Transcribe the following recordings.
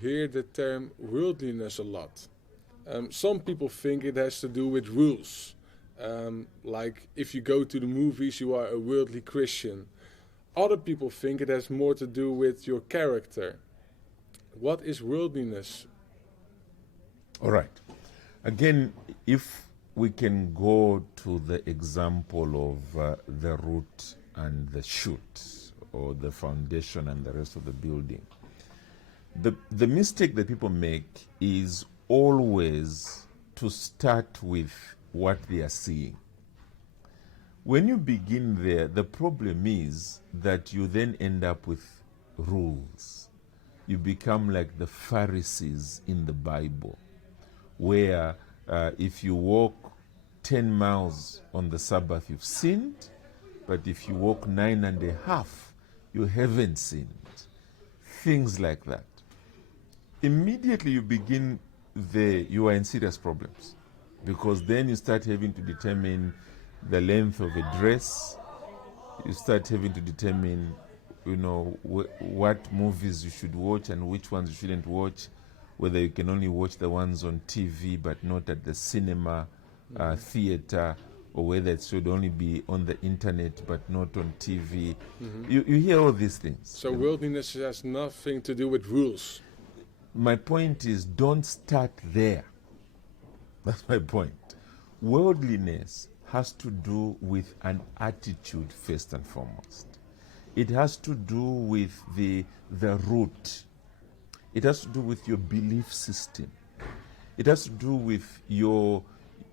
hear the term worldliness a lot. Some people think it has to do with rules. Like if you go to the movies, you are a worldly Christian. Other people think it has more to do with your character. What is worldliness? All right. Again, if we can go to the example of the root and the shoot, or the foundation and the rest of the building. The mistake that people make is always to start with what they are seeing. When you begin there, the problem is that you then end up with rules. You become like the Pharisees in the Bible, where if you walk 10 miles on the Sabbath, you've sinned, but if you walk 9.5, you haven't sinned. Things like that. Immediately you begin there, you are in serious problems, because then you start having to determine the length of a dress. You start having to determine, what movies you should watch and which ones you shouldn't watch, whether you can only watch the ones on TV but not at the cinema, theater, or whether it should only be on the internet but not on TV. You hear all these things. So worldliness has nothing to do with rules. My point is, don't start there. That's my point. Worldliness has to do with an attitude first and foremost. It has to do with the root. It has to do with your belief system. It has to do with your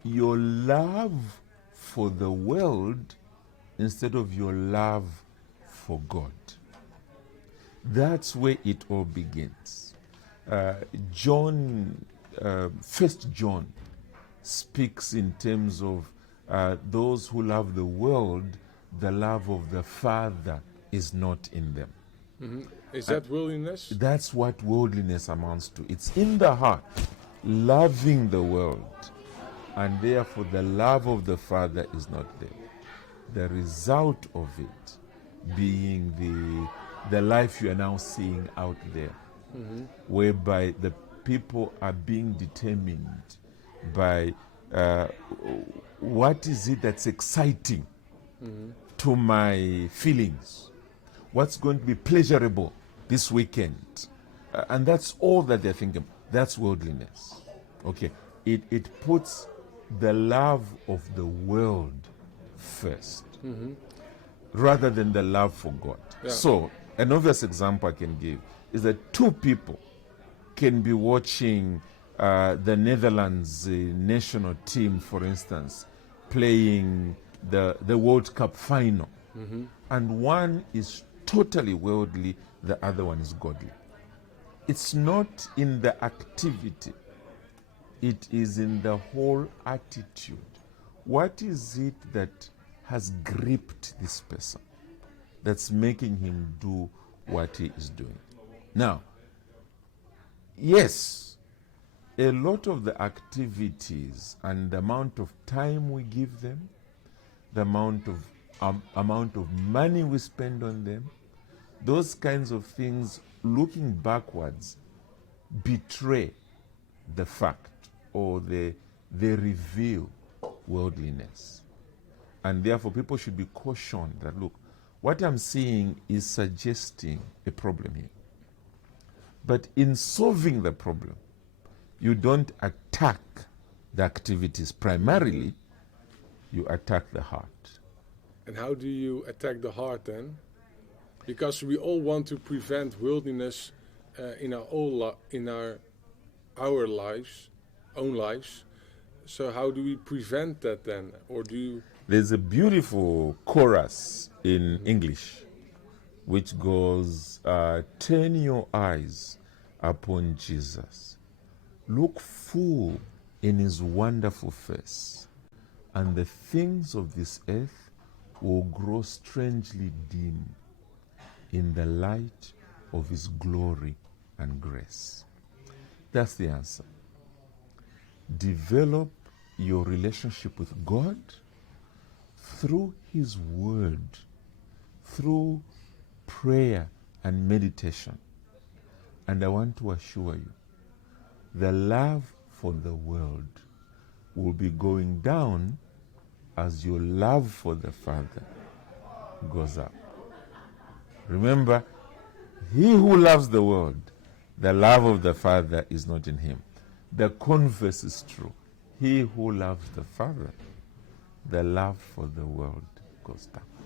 love for the world instead of your love for God. That's where it all begins. First John speaks in terms of those who love the world, the love of the Father is not in them. Is that worldliness? That's what worldliness amounts to. It's in the heart, loving the world, and therefore the love of the Father is not there. The result of it being the life you are now seeing out there, whereby the people are being determined by what is it that's exciting to my feelings, what's going to be pleasurable this weekend, and that's all that they're thinking. That's worldliness. Okay, it puts the love of the world first, rather than the love for God. Yeah. So an obvious example I can give is that two people can be watching the Netherlands national team, for instance, playing the World Cup final, and one is totally worldly, the other one is godly. It's not in the activity, it is in the whole attitude. What is it that has gripped this person that's making him do what he is doing? Now, yes, a lot of the activities and the amount of time we give them, the amount of money we spend on them, those kinds of things, looking backwards, betray the fact, or they reveal worldliness. And therefore people should be cautioned that, look, what I'm seeing is suggesting a problem here. But in solving the problem, you don't attack the activities primarily, you attack the heart. And how do you attack the heart then? Because we all want to prevent worldliness in our lives, own lives. So how do we prevent that then? Or do you... There's a beautiful chorus in English which goes, turn your eyes upon Jesus. Look full in his wonderful face, and the things of this earth will grow strangely dim in the light of his glory and grace. That's the answer. Develop your relationship with God through his word, through prayer and meditation, And I want to assure you, the love for the world will be going down as your love for the Father goes up. Remember, he who loves the world, the love of the Father is not in him. The converse is true. He who loves the Father, the love for the world goes down.